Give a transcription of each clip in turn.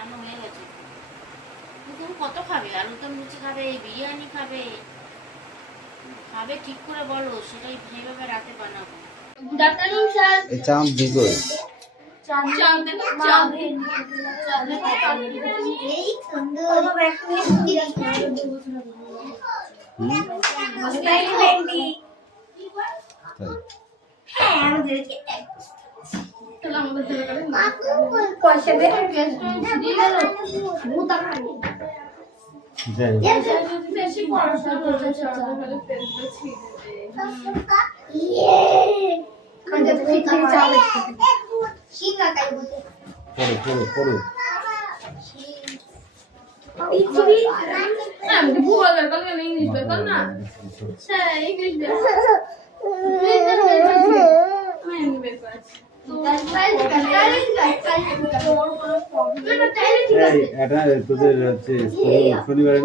বানানো হয়ে গেছে। তুমি কত খাবে? আলুরদম লুচি খাবে, বিরিয়ানি খাবে, খাবে ঠিক করে বলো, সেটাই সেইভাবে রাতে বানাবো। Good afternoon sir. এই চাপ দিগো বেশি পড়াশোনা পড়ো ভূগোল বের করলে ইংলিশ বের কর না। হ্যাঁ ইংলিশ বের বের করেছি। তোদের হচ্ছে শনিবারে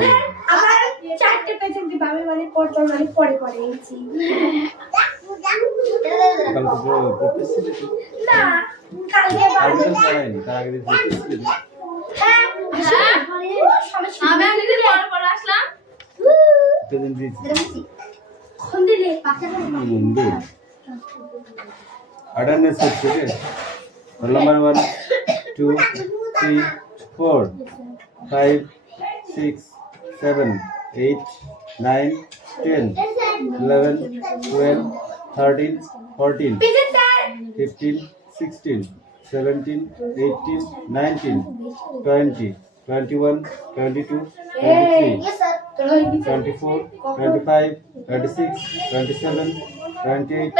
না আবার চারটে পেছন দিবে আমি মানে পড়তো মানে পরে পরে গেছি কাল তো পড়তেছিস না কালকে কালকে পড়াইনি তার আগে দিন পড়তেছিস হ্যাঁ আমি একদিন পরে আসলাম। সেদিন দিয়েছি কোন দিলে পাঁচটা মুন্ডু अटेंडेंस ठीक है roll number 1 2 3 4 5 6 7 8 9 10 11 12 13 14 15 16 17 18 19 20 21 22 23 24 25 26 27 28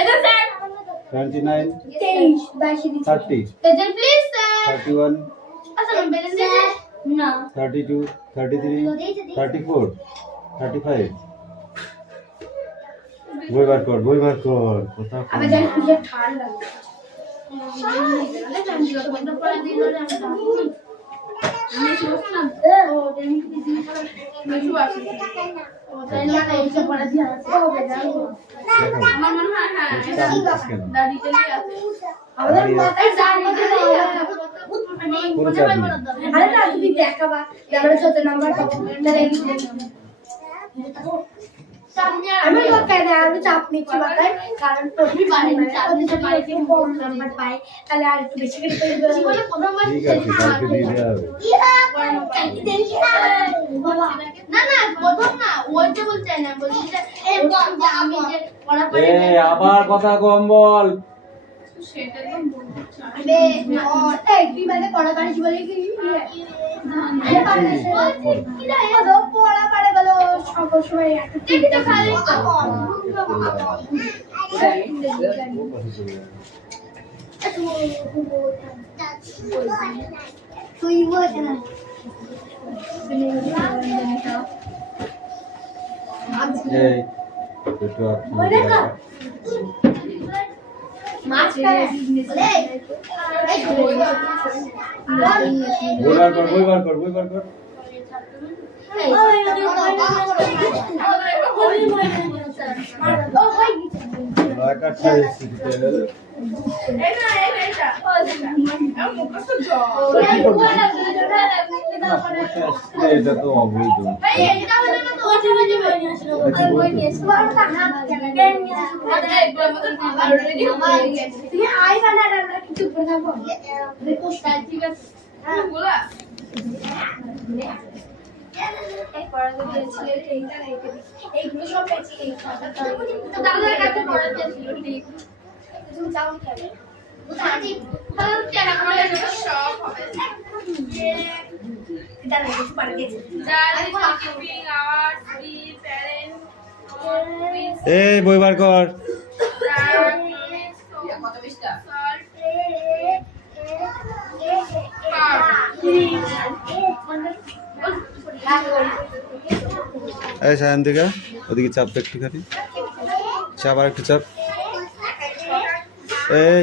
29 30 present please sir. 31 আচ্ছা প্রেজেন্ট না 32 33 34 35 বই বার কর কোথাও আবার জানি খুব ঠান্ডা আমার মনে হয় হ্যাঁ দাদি চলে আছে। আমাদের মাথায় আরে না তুমি দেখাবা আমরা 14 নাম্বার পাবো আমি লোকাই না আমি চাপ নিচ্ছি বাতায় কারণ প্রথমে পারি না ওদের বাড়িতে কম নাম্বার পায় তাহলে আর একটু বেশি করে পেয়ে জীবনে প্রথমবার ঠিক আছে কালকে দিয়ে দেওয়া হবে না না প্রথম না ওইটা বলতে না বলছি যে এই আমি যে পড়াপড়ি এই আবার কথা কম বল সেটা একদম বলতে চাই। এই তুই মানে পড়া পারিস বলে কি পড়া পারে বলো সকল সময় দেখতে খালি তুই বল না এই একটু মাছ খায় বই বার কর লাকা ছাড়িয়েছি এটা তো অবৈধ তুমি আই বানাটা আমরা কিছু করে থাকবো ঠিক আছে বলা এই পড়াতে দিয়েছিল এইটা এইগুলো সব পেয়েছি এই খাতা তো দাদার কাছে পড়াতে ছিল ঠিক তুমি চাও খেলে বুঝাচ্ছি তাহলে টাকা করে সব হবে এটা না কিছু পারে দিয়েছে কিপিং আওয়ার ফ্রি প্যারেন্ট এই বই বার কর কত বিশটা এই সায়ন্তিকা ওদিকে চাপ তো একটুখানি চাপ আর একটু চাপ এই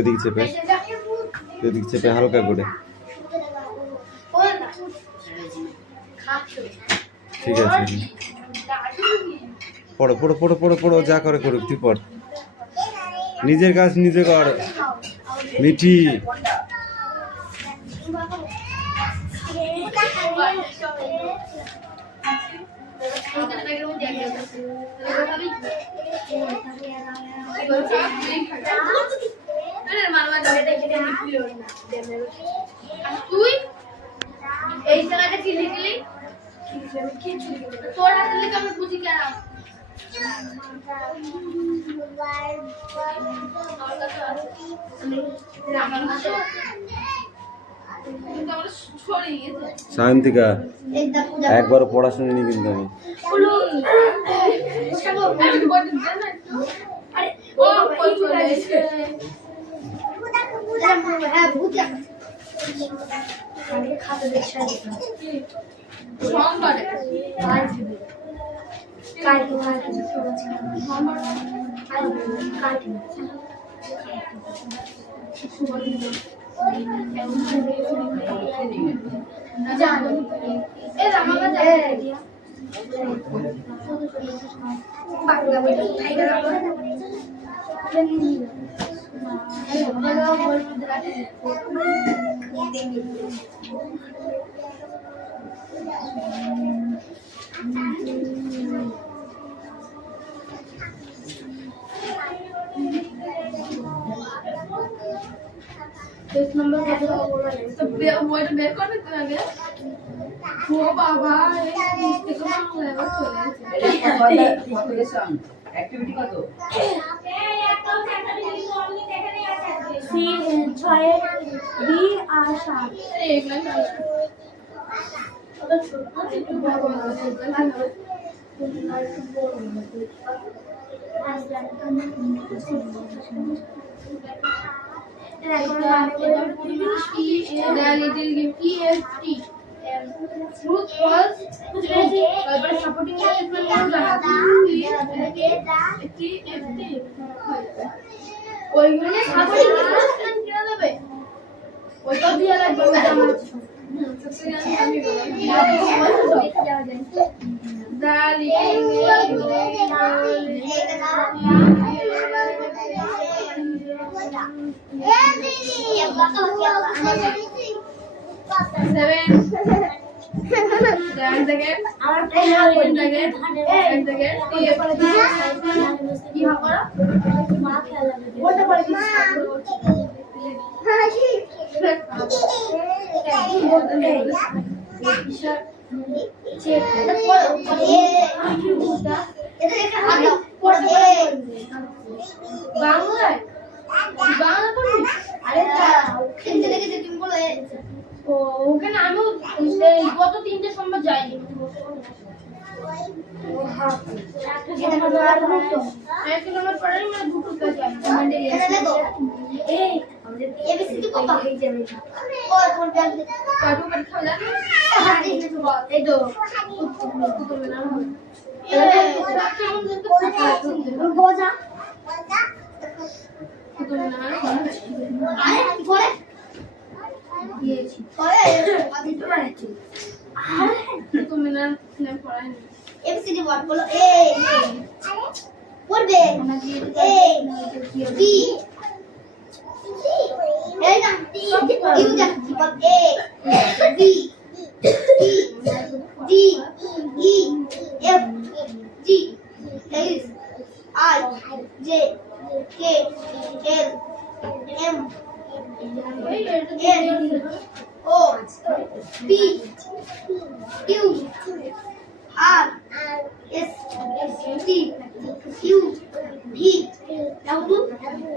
ওদিকে চেপে হালকা করে ঠিক আছে পড়ো পড়ো পড়ো পড়ো পড়ো যা করে করুক তুই পড় নিজের কাজ নিজে কর মিঠি তুই এই জায়গাটা কি লিখলি তোর হাতে লিখে আমি বুঝি কেন সায়ন্তিকা একবারও পড়াশোনা নেই কিন্তু আমি एक नंबर का तो वो बेर कर देते हैं आगे वो बाबा इसके को मांग रहा है एक्टिविटी का तो सी 6 बी आशा एक मिनट ওখানে আমি গত 3টে সোমবার যাইনি একটা সোমবার পরে মানে দুটো কাজ ABCD word বলো A পড়বে A B এই না ইউ যা বল A B C D E F G H I J K L M N O P Q R S T U V W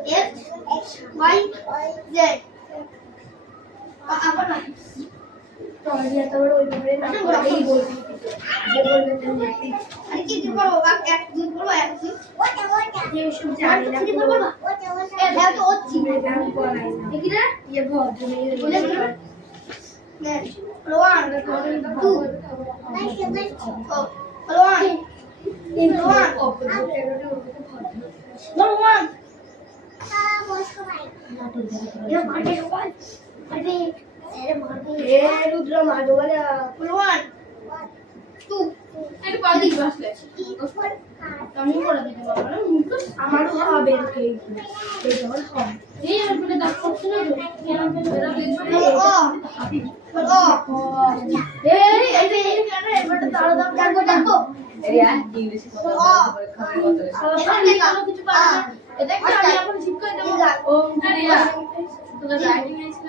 X Y Z apa nak? dia tahu itu benar aku boleh dia boleh nanti Hari kita baru এক দুই বলবো এক দুই ये शुभ जाने ना কি বলবো এ দাও তো ওচ্ছি আমি বলাই না দেখি না ये बहुत नहीं বলে নে রোয়ান টু রোয়ান রোয়ান ये मारते रोवान अरे अरे मारते ए रुद्र मारो वाला রোয়ান টু একটু পানি বসলে আমি বলে দিতে পারবো না আমারও হবে এই জল হবে এই আর বলে দাও করতে না কেন এরা ও এবারে তারা দাম জানবো জানবো এই ইংলিশ খাবারের কত কিছু পারে না এটা কি আমি এখন ঠিক করে দেব ও তোদের রাইটিং এসেছিল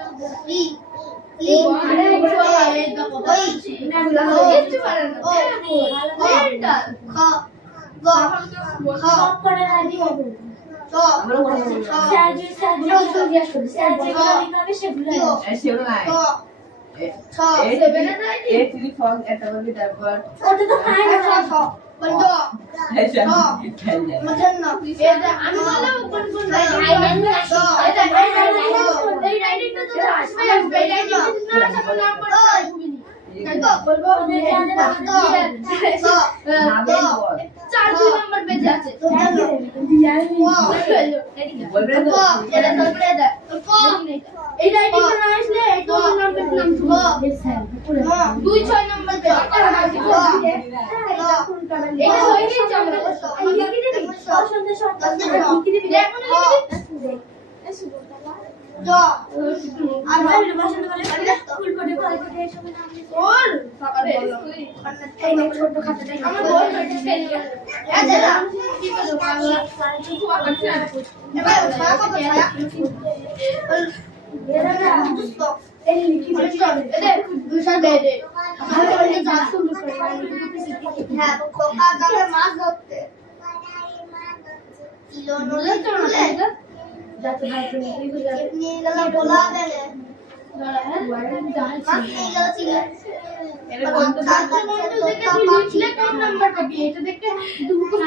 আরে এই তো কথা বলছি না কিছু পারে না ও এটা খ গ খ করে রাজি হবে আমরা বলবো স্যার জিজ্ঞাসা করে স্যার যেগুলো লিখাবে সেগুলো সেগুলো নাই ছ সেভেনে নাই এ থ্রি ফর্ম এটা বলি তারপর ওটা তো খাই না ছ বন্ধ মতন না এটা আমি বললাম কোন কোন এটা এই রাইটিংটা তো আসবে এই রাইটিংটা না সব নাম পড়তে বলবো চার দুই নম্বর পেজে আছে বলবে তো এটা তারপরে এটা এই রাইটিংটা না আসলে এই তো নাম পেজে নাম দুই 6 নম্বর পেজ এটা হয়ে গেছে আমরা লিখে দিবি সন্ধ্যা সন্ধ্যা লিখে দিবি এখন লিখে দিবি জ আর ভাষণ বলে ফুল করে ফল করে এসব নাম ওর সকালে এই নে ছোট খাতাটা আমার বল করে ফেল আছে না কি করব বাংলা শুধু আবার এবার ছায়া কত ছায়া এরা না দুষ্ট এই লিখি দে দুশা দে দে ভালো করে যা শুরু করে হ্যাঁ খোকা যাবে মাছ ধরতে কিলো নলে চলে যাতে ভাই নিয়ে গেল বলা গেলে মাছ নিয়ে গেল ছিল এটা বন্ধ দেখে লিখলে কোন নাম্বার পাবি এটা দেখে তুই মুখস্থ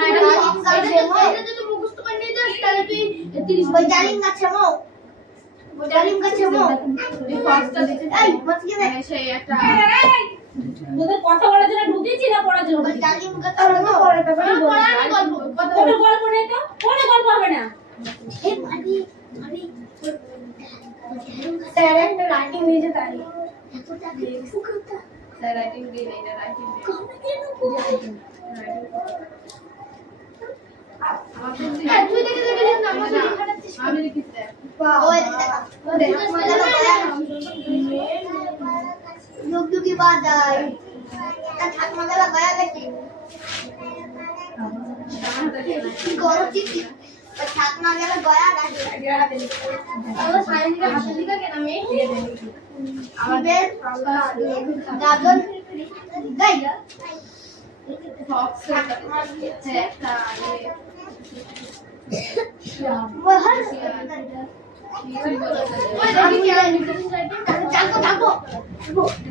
করে এটা যদি মুখস্থ করে নিয়ে যাস তাহলে তুই 30 বই ডালিম গাছে মো ডালিম গাছে মো এই পাঁচটা দেখে এই মাছ কি রে সেই একটা তোদের কথা বলার জন্য ঢুকেছি না পড়ার জন্য ডালিম গাছে মো পড়ার ব্যাপারে বলবো কত গল্প নেই তো পড়ে গল্প হবে না এই আমি স্যার একটা রাইটিং দিয়েছে তাই এত টাকা ফুকতা স্যার রাইটিং দিয়ে নেই না রাইটিং কোন কেন রাইটিং তুই দেখে দেখে নাম্বার লিখাচ্ছিস আমি লিখেছি স্যার ওই যুগ যুগি বাজাই এটা ঠাকুমা গেলা গায়া গেছে গরম চিঠি ঠাকুমা গেলা গয়া গেছে আমার সাইনকে হাতে লিখা কেন আমি আমাদের গাজন গাই ফক্স একটা মহান ওই দেখি কি আর জাগো জাগো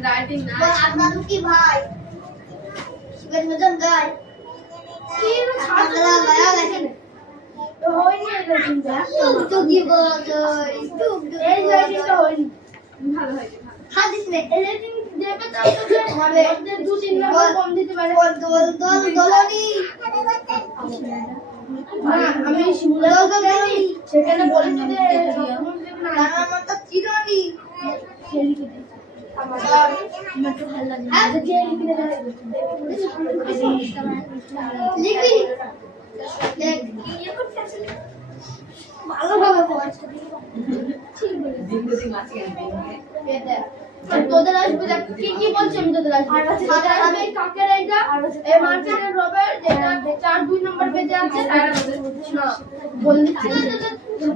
রাইটিং না আপনার কি ভাই শিবের মতন গায় কি ছাগলা গায়া গেছে তো হয়নি এটা চিন্তা তো কি বাজাই এই লাইনটা হয়নি ভালো হয়েছে ভালো হাদিস নে এডিটিং দেবে তো মানে দু তিন নম্বর কম দিতে পারে দলনি আমি শিমুলা জানি সেখানে বলেছে যে আমার মত চিরনি লিখে দে আমার তো ভালো লাগে আচ্ছা যে লিখে দে লিখবি দেখ ভালোভাবে পড়াচ্ছি ঠিক বলে দিন দিন মাছি এটা তোদের আসবে দেখ কি কি বলছি আমি তোদের আসবে তোদের আসবে কাকের এইটা এই মার্কেটের রবার যেটা 4 2 নম্বর পেজে আছে তার না বল দিচ্ছি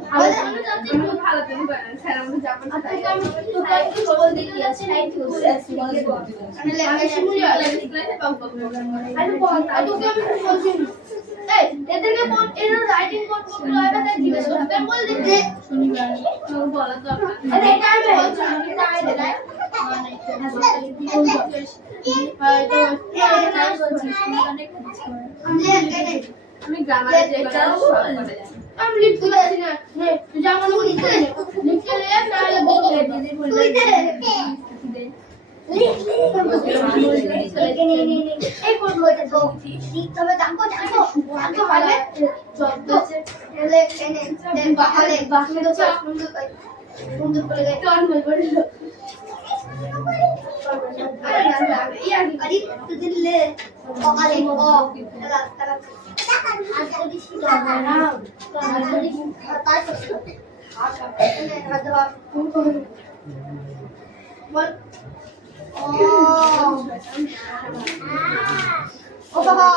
ভালো যাচ্ছে খুব ভালো তুমি স্যার আমাকে জাপান আজকে আমি তোকে একটু বল দিচ্ছি আছে রাইট আমি লেখা শিখুই আরে বল আর তোকে আমি বলছি এই এদেরকে কোন এর রাইটিং কোন করতে হবে তাই জিজ্ঞেস করতে বল দিতে শনিবার বলা দরকার আরে এটা আমি বলছি এটা আই দে না আমি গ্রামারে যে সব করে জানি আমি লিখতে পারছি না তুই যা মনে করিস লিখতে রে তাহলে বলতে তুই দে এই কোন বইটা তো লিখতে হবে জানবো জানবো জানতে পারবে চলে এনে দেন বাহারে বাকি তো সুন্দর করে গাইতে অন বল আরে তুই দিলে সকালে তারা আজ যদি শিখা না তাহলে যদি তাই করতে বল ও বাবা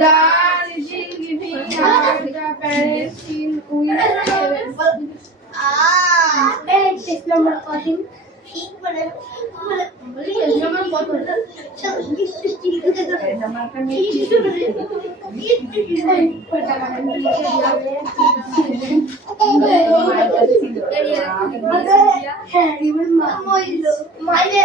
Darjeeling Bhilka Paris in এই 6 নম্বর কঠিন ঠিক বলে বলি নম্বর কত হ্যাঁ রিবন মাইলো মাইলে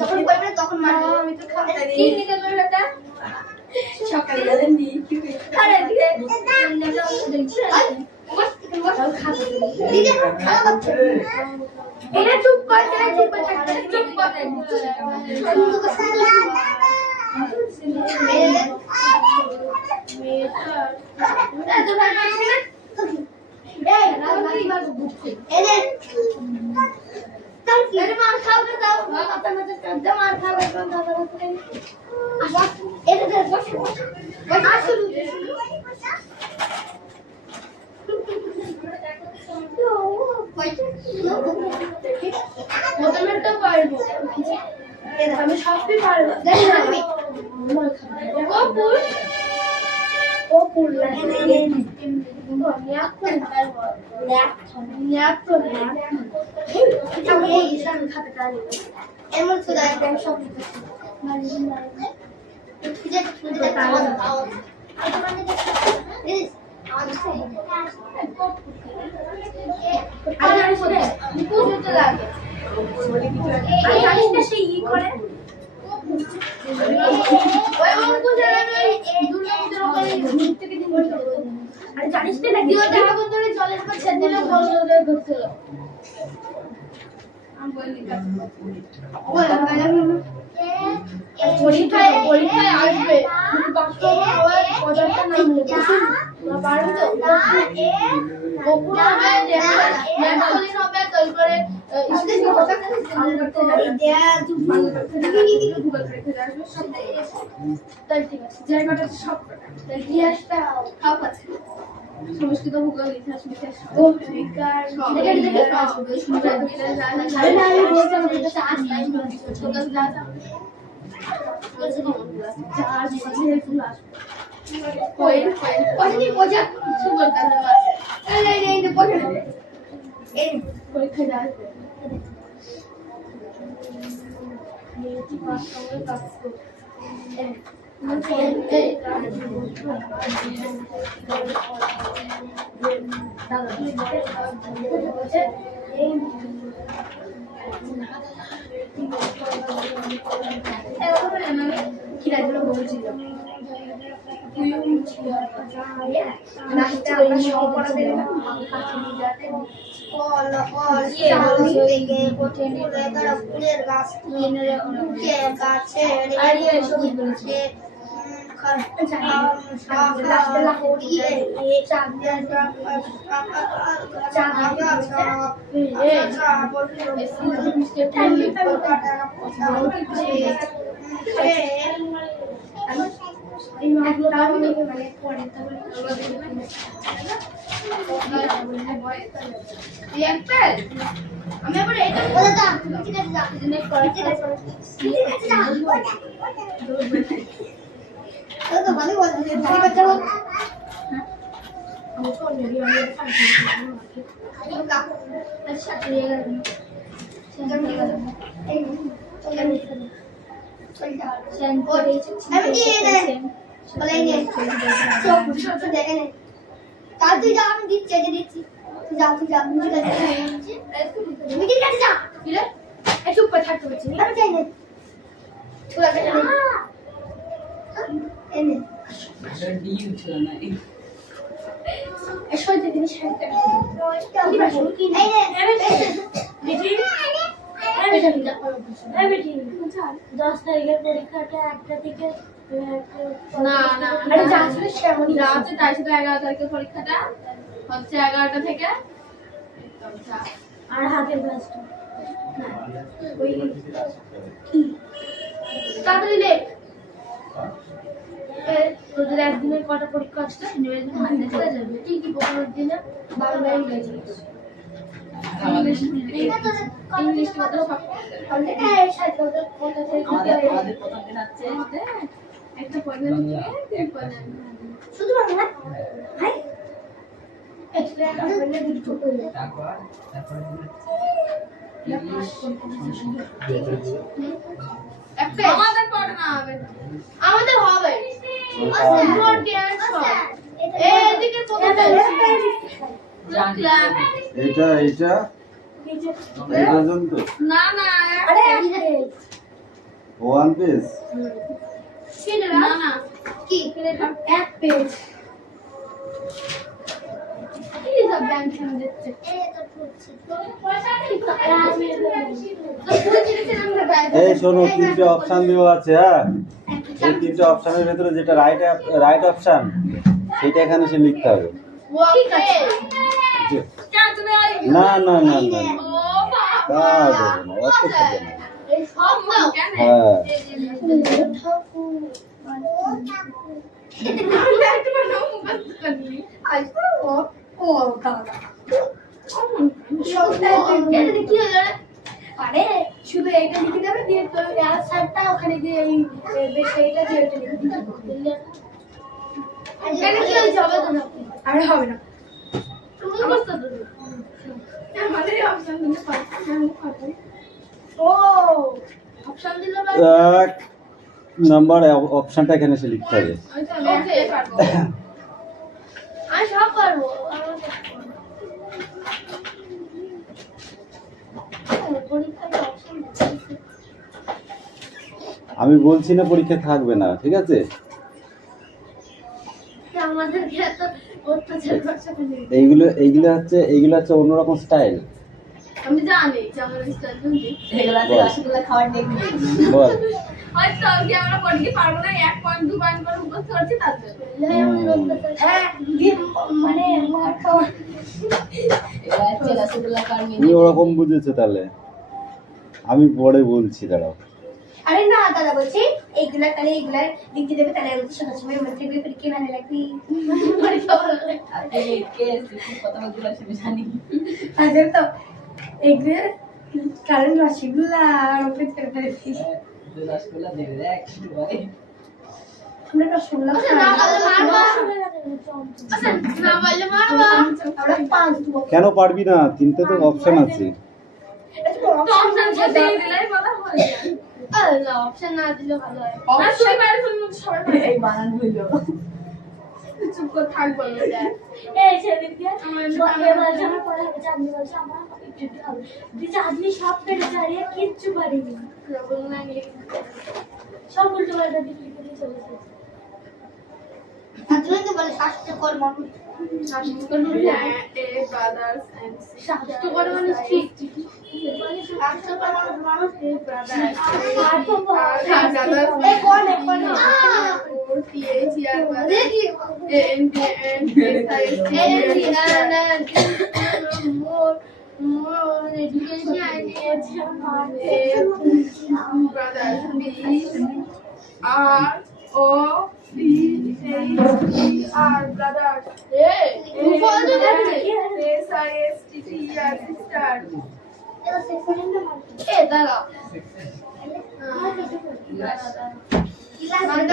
যখন বলবে তখন মারবো আমি তো খাবো কি নিতে বলবে এটা সকালে আরে দিদি এটা চুপ কর চুপ কর চুপ কর আমি সবই পারবো এমন সুদা একদম সব জানিস না জলের উপর ছেড়ে দিলে ধরতে পরীক্ষায় আসবে জায়গাটা সব ইতিহাসটা সংস্কৃত ভূগোল ইতিহাস ফুলের গাছ আমি আবার এটা বলতা ঠিক আছে যা নেক্সট করে ঠিক আছে যা তো ভালো বলছিস ভালো বাচ্চা বল আমি তো নেবি আমি আচ্ছা ঠিক আছে সেন্টার ঠিক আছে এই চল যা সেন্ড করে আমি কি রে বলে নে সব দেখে নে কাল তুই যা আমি দিচ্ছি তুই যা মুঝে কাছে যা কি রে এই চুপ করে থাকতে বলছিস আমি চাই না তুই আগে যা এনে এসো দিদি সাইডে এই নে 10 তারিখের পরীক্ষাটা 1টা থেকে না না আরে যা ছিল সেমনই যা আছে তাই ছিল 11 তারিখে পরীক্ষাটা হচ্ছে 11টা থেকে আর হাতের কাজটা তাড়াতাড়ি লেখ তোদের একদিনের কটা পরীক্ষা আছে কি কি পনেরো দিনে বাংলা ইংরেজি ইংলিশ কত সব আমাদের প্রথম দিন আছে একটা পয়সা দিয়ে শুধু বাংলা হাই এক্সট্রা করলে দুটো করে তারপর আমাদের পড়ে না হবে আমাদের হবে এদিকে এটা এটা তো না না আরে ওয়ান পেজ না না কি এক পেজ কি সব ব্যাংক শুনে দিচ্ছে এই শোনো, তিনটে অপশন দেওয়া আছে। হ্যাঁ, এই তিনটে অপশনের ভেতরে যেটা রাইট অপশন সেটা এখানে সে লিখতে হবে। না না না না তা দেবো না, অত খাবে না। হ্যাঁ, আরে শুধু এইটা লিখে দেবে দিয়ে তো আর সারটা ওখানে দিয়ে এই সেইটা দিয়ে ওটা লিখে দিতে হবে। এখানে কি হয়েছে হবে তো না আরে হবে না তুমি করতে তো আমাদের অপশন দিতে পারবে ও অপশন দিলে এক নাম্বার অপশনটা এখানে সে লিখতে হবে। ওকে আমি সব পারবো আমি বলছি না পরীক্ষা থাকবে না, ঠিক আছে? আমাদেরকে এত অত্যাচার করছে এইগুলো হচ্ছে অন্যরকম স্টাইল। আমি জানি যে আমার স্টাইল বুঝি এগুলাতে রসগোল্লা খাওয়ার টেকনিক বল। হয়তো কি আমরা পড়তে পারবো না 1 পয়েন্ট 2 পয়েন্ট করে উপস্থিত করছি তার জন্য হ্যাঁ মানে মার খাওয়া এগুলা হচ্ছে রসগোল্লা খাওয়ার তুমি ওরকম বুঝেছো তাহলে, আমি পরে বলছি, দাঁড়াও। আরে না দাদা বলছি এইগুলা তাহলে এইগুলা লিখতে দেবে তাহলে আমি সকাল সময় মনে থাকবে পরীক্ষা ভালো লাগবে পরীক্ষা ভালো লাগবে আপনি কে কথা বলতে পারছেন জানি আচ্ছা তো এইগুলা কারণ রসগোল্লা আর অপেক্ষা করেছি রসগোল্লা দেবে দেখ কি বলে আমরা রসগোল্লা আচ্ছা, না বললে মারবো। আচ্ছা না বললে মারবা আমরা 5 দেব কেন পারবি না? তিনটে তো অপশন আছে। এটা তো তো অপশন দিয়ে দিলেই বলা হয়ে যায় আরে না অপশন না দিলে ভালো হয় না তুই বাইরে তুমি সবাই পারে এই বানান হইলো চুপ করে থাকবো না এই সেদিন দিয়ে আমার এবার যখন পড়া হবে চাঁদনি বলছে আমার একটু হবে যে চাঁদনি সব পেরে চারিয়ে কিচ্ছু পারিনি বল না সব উল্টো পাল্টা দিকে দিকে চলেছে আজকে তো বলে স্বাস্থ্যকর মানুষ স্বাস্থ্যকর এ ব্রাদার্স এন্ড স্বাস্থ্যকর মানুষ ঠিক স্বাস্থ্যকর মানুষ এ ব্রাদার্স এই কোন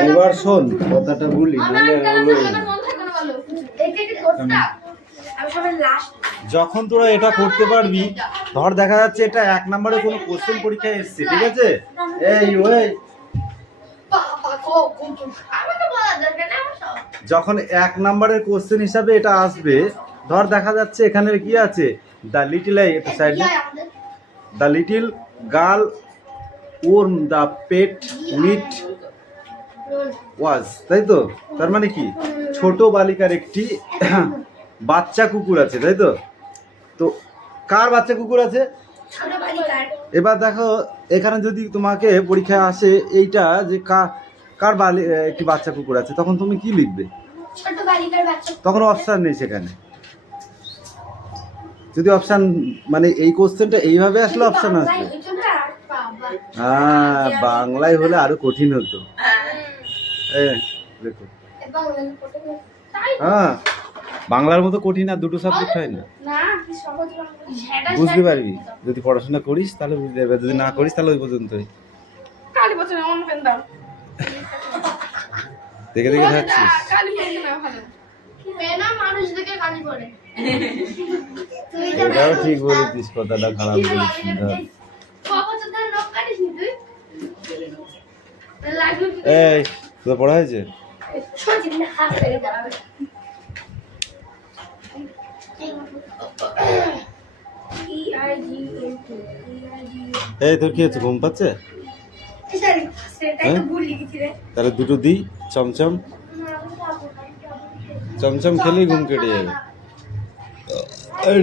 এবার শোন কথাটা বলি, যখন তোরা এটা করতে পারবি, ধর দেখা যাচ্ছে এটা 1 নম্বরে কোনো কোশ্চেন পরীক্ষায় এসেছে, ঠিক আছে? যখন 1 নম্বরের কোশ্চেন হিসাবে এটা আসবে, ধর দেখা যাচ্ছে এখানে কি আছে, the little the little girl warm the pet meat was, তাই তো? তার মানে কি, ছোট বালিকার একটি বাচ্চা কুকুর আছে, তাই তো? তো কার বাচ্চা কুকুর আছে? ছোট বালিকার এবার দেখো এখানে যদি তোমাকে পরীক্ষায় আসে এইটা যে কার একটি বাচ্চা কুকুর আছে, তখন তুমি কি লিখবে? ছোট বালিকার বাচ্চা। তখন অপশান নেই সেখানে। যদি অপশান মানে এই কোশ্চেনটা এইভাবে আসলে অপশান আসবে। হ্যাঁ, বাংলায় হলে আরো কঠিন হতো। দেখো, হ্যাঁ বাংলার মতো কঠিন আর দুটো সাবজেক্ট হয় না। বুঝতে পারবি, যদি পড়াশোনা করিস তাহলে বুঝতে পারবি, যদি না করিস তাহলে ওই পর্যন্তই। দেখে দেখে থাকছিস। মানুষ দেখে কালি পড়ে। এটাও ঠিক বলেছিস, কথাটা খারাপ বলেছিস। এই তোর পড়া হয়েছে? এই তোর কি হচ্ছে, ঘুম পাচ্ছে? তাহলে দুটো দিই, চমচম চমচম খেলেই ঘুম কেটে যাবে।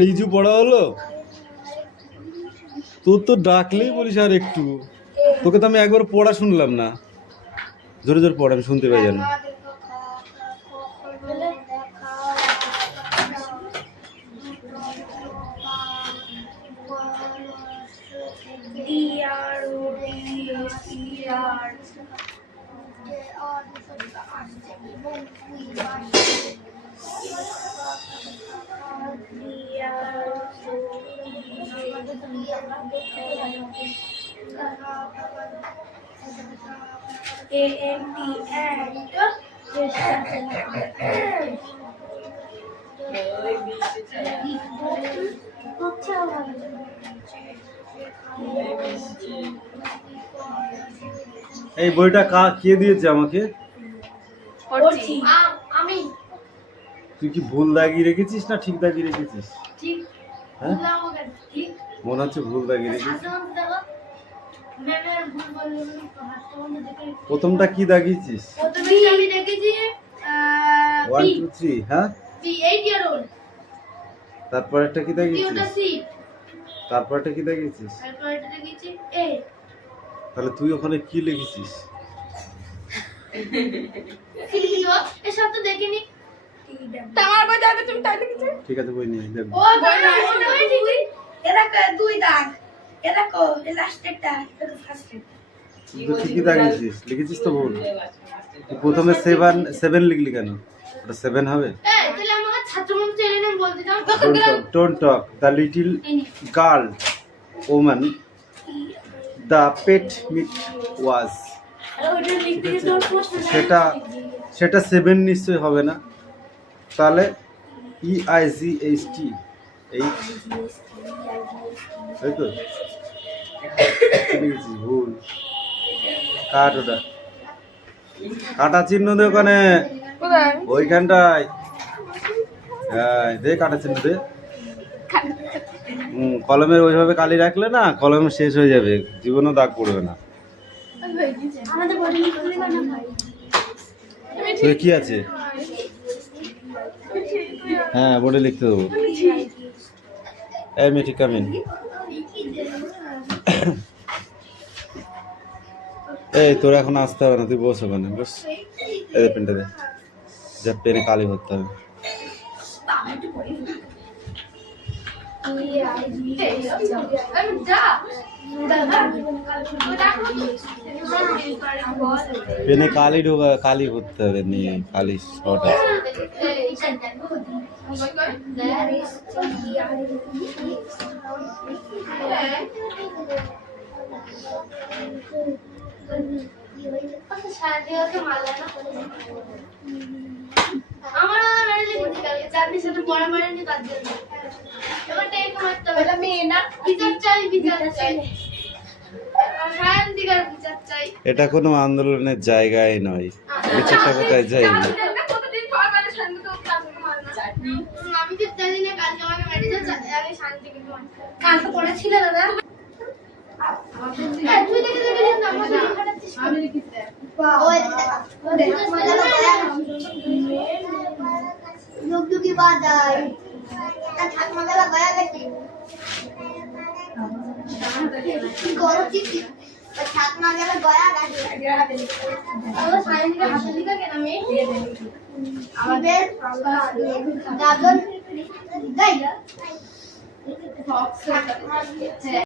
রিজু পড়া হলো? তোর তো ডাকলেই বলিস আর একটু, তোকে তো আমি একবার পড়া শুনলাম না। জোরে জোরে পড়, আমি শুনতে পাই যেন। এই বইটা কে দিয়েছে আমাকে? আমি। তুই কি ভুল দাগিয়ে রেখেছিস না ঠিক দাগিয়ে রেখেছিস? ঠিক। হ্যাঁ, ঠিক। মনে হচ্ছে ভুল দাগিয়ে রেখেছিস। প্রথমটা কি দাগিয়েছিস? প্রথমে আমি দেখেছি 1 2 3। হ্যাঁ, বি 8 ইয়ার ওল্ড। তারপর একটা কি ওটা দাগিয়েছিস? সি। তারপর একটা কি দাগিয়েছিস? তারপর এটা দেখেছি এ। তাহলে তুই ওখানে কি লিখেছিস? সিও এসব তো দেখিনি। তোমার বই যাবে, তুমি তাই লিখেছো? ঠিক আছে, বই নিয়ে দেখ। ও ওটা ঠিক। এটা দুই দাগ, এটা কো লাস্টেরটা, এটা ফার্স্টের। তুই ঠিকই দাগিয়েছিস, লিখেছিস তো ভুল। তুই প্রথমে 7 লিখলি কেন? ওটা 7 হবে? এই তাহলে আমাকে ছাত্রমন্ত্রী চ্যানেল নেম বলতে দাও। Don't talk. The little girl, woman, the pet meat was. সেটা 7 নিশ্চয়ই হবে না, তাহলে EIGHT 8, তাই তো? ভুল। কাট ওটা, কাটা চিহ্ন দে ওখানে, ওইখানটায়। হ্যাঁ দে, কাটা চিহ্ন দে। কলমের ওইভাবে কালি রাখলে না, কলম শেষ হয়ে যাবে, জীবনেও দাগ পড়বে না। আমাদের বডি লিখতে না ভাই। তো কি আছে? হ্যাঁ, বোর্ডে লিখতে দেবো। এই মেয়ে ঠিক কামিন। এই তোর এখন আসতে হবে না, তুই বস ওখানে, বস। এই পেনটা দে, যা পেনে কালি ভরতে হবে। পেনে কালি ঢোকা, কালি ভরতে হবে, নিয়ে কালি শর্ট আছে। আমার চাঁদনির সাথে পড়া মারেনি তার জন্য। এবার টেক মারতে হবে। মেয়ে না, বিচার চাই, বিচার চাই। শান্তিকার বিচার চাই। এটা কোনো আন্দোলনের জায়গায় নয়, বিচারটা কোথায় যাই? আমি তো জানি না কালকে আমাকে মেডিসিন আগে শান্তি কিন্তু কালকে পড়েছিল দাদা। তুই দেখে দেখে নাম্বার দিয়ে কাটাচ্ছিস। আমি লিখিতে ওই যুগযুগি বাজাই তা ঠাকুমা গলা গায়া গেছে গরম চিঠি আমরা সাইন দিকে হাতে লিখা কেন আমি আমাদের গাজন